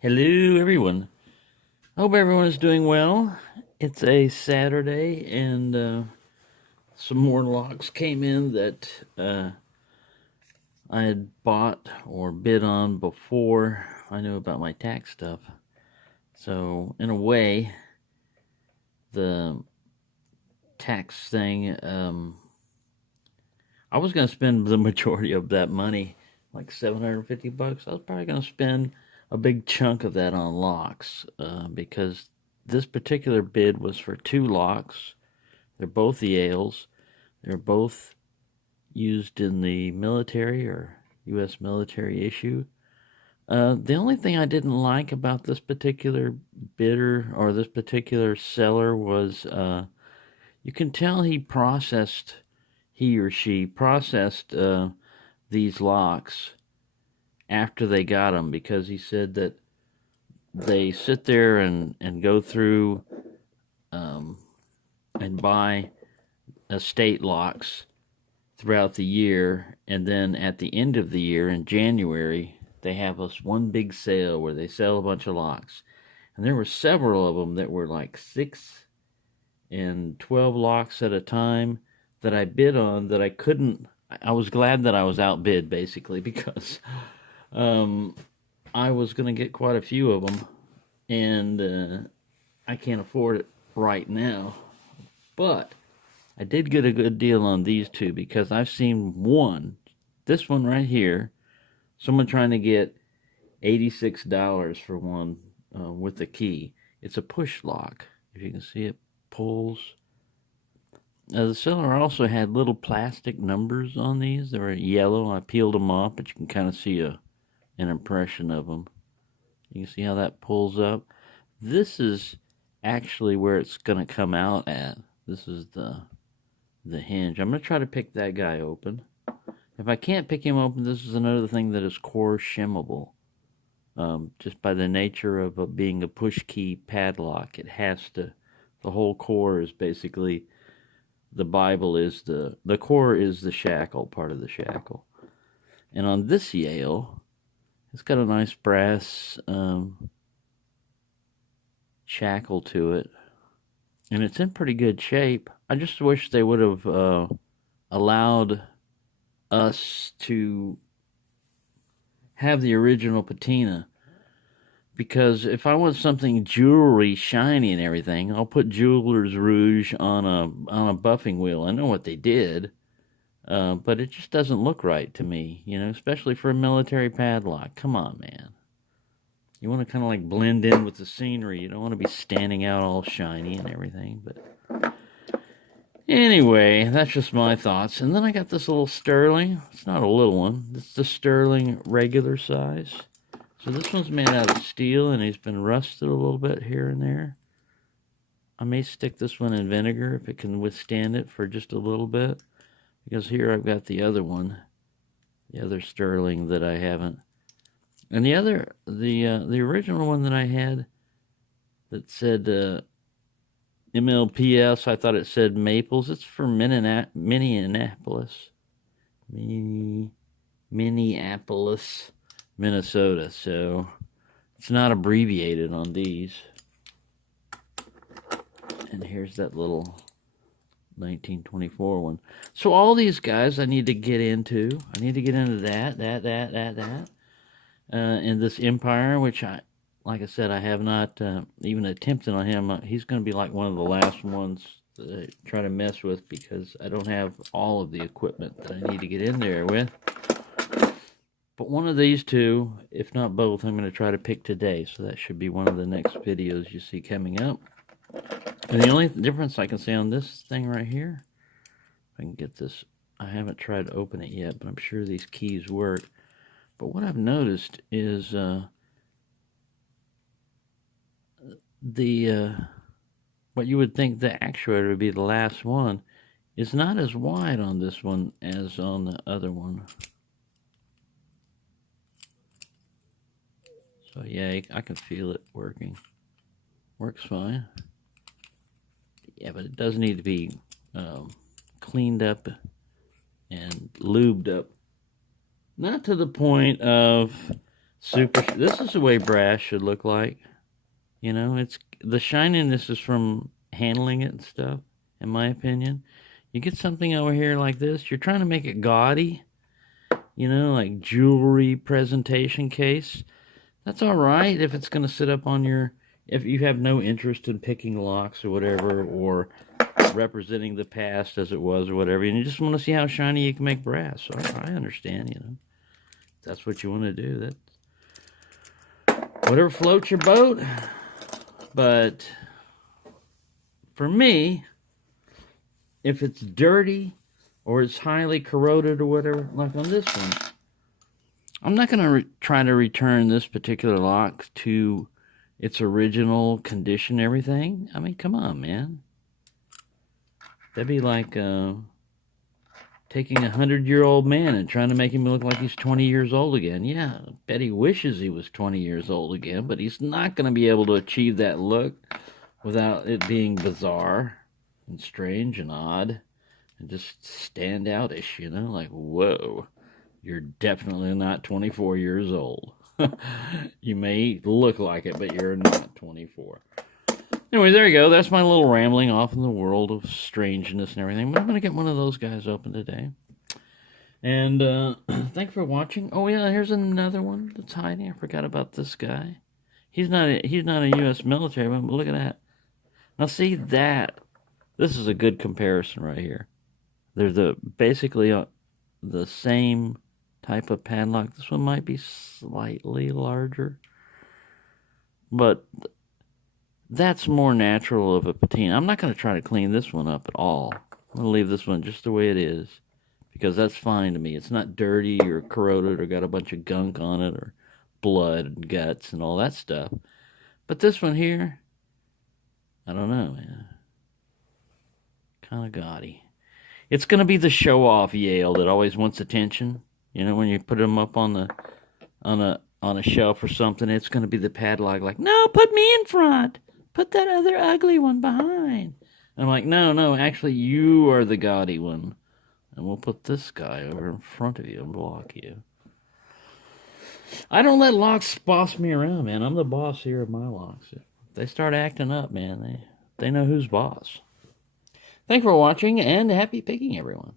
Hello, everyone. Hope everyone is doing well. It's a Saturday, and some more locks came in that I had bought or bid on before I knew about my tax stuff. So, in a way, the tax thing, I was going to spend the majority of that money, like $750. I was probably going to spend a big chunk of that on locks because this particular bid was for two locks. They're both Yales. They're both used in the military or U.S. military issue. The only thing I didn't like about this particular bidder or this particular seller was you can tell he or she processed these locks after they got them, because he said that they sit there and go through and buy estate locks throughout the year, and then at the end of the year in January they have this one big sale where they sell a bunch of locks, and there were several of them that were like 6 and 12 locks at a time that I bid on that I couldn't. I was glad that I was outbid, basically, because um, I was going to get quite a few of them, and I can't afford it right now. But I did get a good deal on these two, because I've seen this one right here, someone trying to get $86 for one with the key. It's a push lock. If you can see, it pulls. The seller also had little plastic numbers on these. They were yellow. I peeled them off, but you can kind of see an impression of them. You can see how that pulls up. This is actually where it's going to come out at. This is the hinge. I'm going to try to pick that guy open. If I can't pick him open, this is another thing that is core shimmable. Just by the nature of being a push key padlock, it has to. The whole core is basically, the Bible is the core is the shackle, part of the shackle. And on this Yale, it's got a nice brass shackle to it, and it's in pretty good shape. I just wish they would have allowed us to have the original patina, because if I want something jewelry, shiny and everything, I'll put jeweler's rouge on a buffing wheel. I know what they did, but it just doesn't look right to me, especially for a military padlock. Come on, man. You want to kind of like blend in with the scenery. You don't want to be standing out all shiny and everything. But anyway, that's just my thoughts. And then I got this little sterling. It's not a little one. It's the sterling regular size. So this one's made out of steel, and it's been rusted a little bit here and there. I may stick this one in vinegar if it can withstand it for just a little bit, because here I've got the other one, the other sterling that I haven't. And the original one that I had that said MLPS, I thought it said Maples. It's for Minneapolis, Minnesota. So it's not abbreviated on these. And here's that little 1924 one. So all these guys I need to get into. I need to get into that. And this Empire, which like I said, I have not even attempted on him. He's going to be like one of the last ones that I try to mess with, because I don't have all of the equipment that I need to get in there with. But one of these two, if not both, I'm going to try to pick today. So that should be one of the next videos you see coming up. And the only difference I can see on this thing right here, if I can get this, I haven't tried to open it yet, but I'm sure these keys work. But what I've noticed is what you would think the actuator would be the last one is not as wide on this one as on the other one. So yeah, I can feel it working. Works fine. Yeah, but it does need to be cleaned up and lubed up. Not to the point of Super. This is the way brass should look like. You know, it's the shininess is from handling it and stuff. In my opinion, you get something over here like this. You're trying to make it gaudy. You know, like jewelry presentation case. That's all right if it's going to sit up on your. If you have no interest in picking locks or whatever, or representing the past as it was or whatever, and you just want to see how shiny you can make brass. So I understand, you know. If that's what you want to do. That whatever floats your boat. But for me, if it's dirty or it's highly corroded or whatever, like on this one, I'm not going to try to return this particular lock to its original condition, everything. I mean, come on, man. That'd be like taking a 100-year-old man and trying to make him look like he's 20 years old again. Yeah, I bet he wishes he was 20 years old again, but he's not going to be able to achieve that look without it being bizarre and strange and odd and just stand outish, you know, like, whoa, you're definitely not 24 years old. You may look like it, but you're not 24. Anyway, there you go. That's my little rambling off in the world of strangeness and everything. But I'm going to get one of those guys open today. And thanks for watching. Oh, yeah, here's another one that's hiding. I forgot about this guy. He's not a U.S. military one, but look at that. Now, see that. This is a good comparison right here. They're basically the same type of padlock. This one might be slightly larger. But that's more natural of a patina. I'm not going to try to clean this one up at all. I'm going to leave this one just the way it is, because that's fine to me. It's not dirty or corroded or got a bunch of gunk on it or blood and guts and all that stuff. But this one here, I don't know, man. Kind of gaudy. It's going to be the show-off Yale that always wants attention. You know, when you put them up on a shelf or something, it's going to be the padlock like, no, put me in front. Put that other ugly one behind. And I'm like, no, actually, you are the gaudy one. And we'll put this guy over in front of you and block you. I don't let locks boss me around, man. I'm the boss here of my locks. If they start acting up, man, they know who's boss. Thanks for watching, and happy picking, everyone.